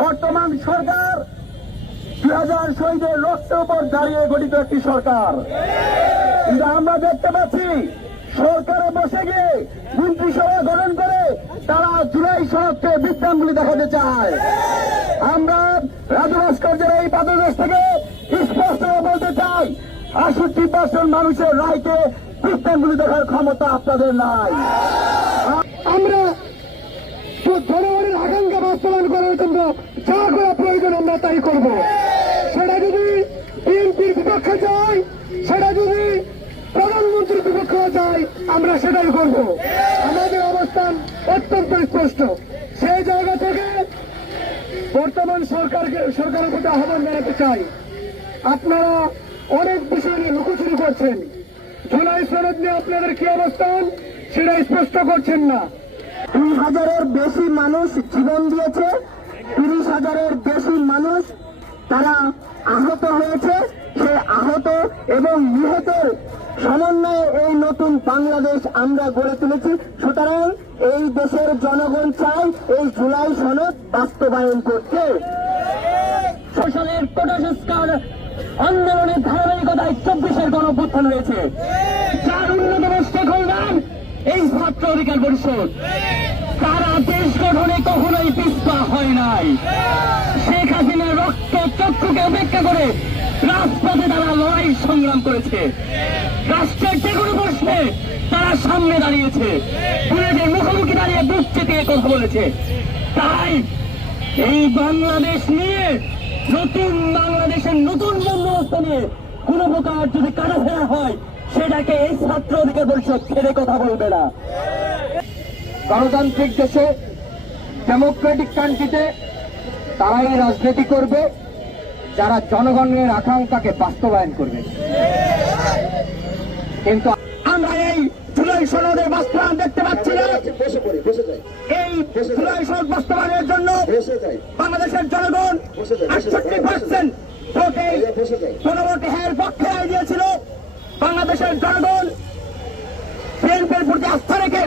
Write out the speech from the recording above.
বর্তমান সরকার 2000 শহীদের রক্তের উপর দাঁড়িয়ে গঠিত একটি সরকার, কিন্তু আমরা দেখতে পাচ্ছি সরকারে বসে গিয়ে মন্ত্রিসভা গঠন করে তারা জুলাই সনদকে বিজ্ঞানগুলি দেখাতে চায়। আমরা রাজু ভাস্কর্যের এই পাদদেশ থেকে স্পষ্ট বলতে চাই, 68% মানুষের রায়কে বিজ্ঞানগুলি দেখার ক্ষমতা আপনাদের নাই। আমরা জনগণের আকাঙ্ক্ষা বাস্তবায়ন করার জন্য যা করা প্রয়োজন আমরা তাই করব। সেটা যদি বিএনপির বিপক্ষে চাই, সেটা যদি প্রধানমন্ত্রীর বিপক্ষে চাই, আমরা সেটাই করব। আমাদের অবস্থান অত্যন্ত স্পষ্ট। সেই জায়গা থেকে বর্তমান সরকারের প্রতি আহ্বান জানাতে চাই, আপনারা অনেক বিষয় নিয়ে লুকোচুরি করছেন। জুলাই সনদ নিয়ে আপনাদের কি অবস্থান সেটা স্পষ্ট করছেন না। 20,000-এর বেশি মানুষ জীবন দিয়েছে, 30,000-এর বেশি মানুষ তারা আহত হয়েছে। সে আহত এবং নিহতের সমন্বয়ে এই নতুন বাংলাদেশ আমরা গড়ে তুলেছি। সুতরাং এই দেশের জনগণ চাই এই জুলাই সনদ বাস্তবায়ন করতে। শোষণের কোটা সংস্কার আন্দোলনের ধারাবাহিকতায় 24-এর গণঅভ্যুত্থান হয়েছে, যার অন্যতম স্টেক হোল্ডার এই ছাত্র অধিকার পরিষদ। তারা দেশ গঠনে কখনোই পিছপা হয় নাই। শেখ হাসিনার রক্ত চক্ষুকে উপেক্ষা করে রাজপথে তারা লড়াই সংগ্রাম করেছে। রাষ্ট্রের যে কোনো প্রশ্নে তারা সামনে দাঁড়িয়েছে, বুলেটের মুখোমুখি দাঁড়িয়ে বুক চেতিয়ে কথা বলেছে। তাই এই বাংলাদেশ নিয়ে, নতুন বাংলাদেশের নতুন বন্দোবস্ত নিয়ে কোন প্রকার যদি কাটাছেড়া হয়, সেটাকে এই ছাত্র অধিকার পরিষদ ছেড়ে কথা বলবে না। গণতান্ত্রিক দেশে, ডেমোক্রেটিক কান্ট্রিতে তারাই রাজনীতি করবে যারা জনগণের আকাঙ্ক্ষাকে বাস্তবায়ন করবে। কিন্তু আমরা এই জুলাই সনদের বাস্তবায়ন দেখতে পাচ্ছি না। এই জুলাই সনদ বাস্তবায়নের জন্য বাংলাদেশের জনগণ 68% ভোটে গণভোটে হ্যাঁ পক্ষে রায় দিয়েছিল। বাংলাদেশের জনগণ বিএনপির প্রতি আস্থা রেখে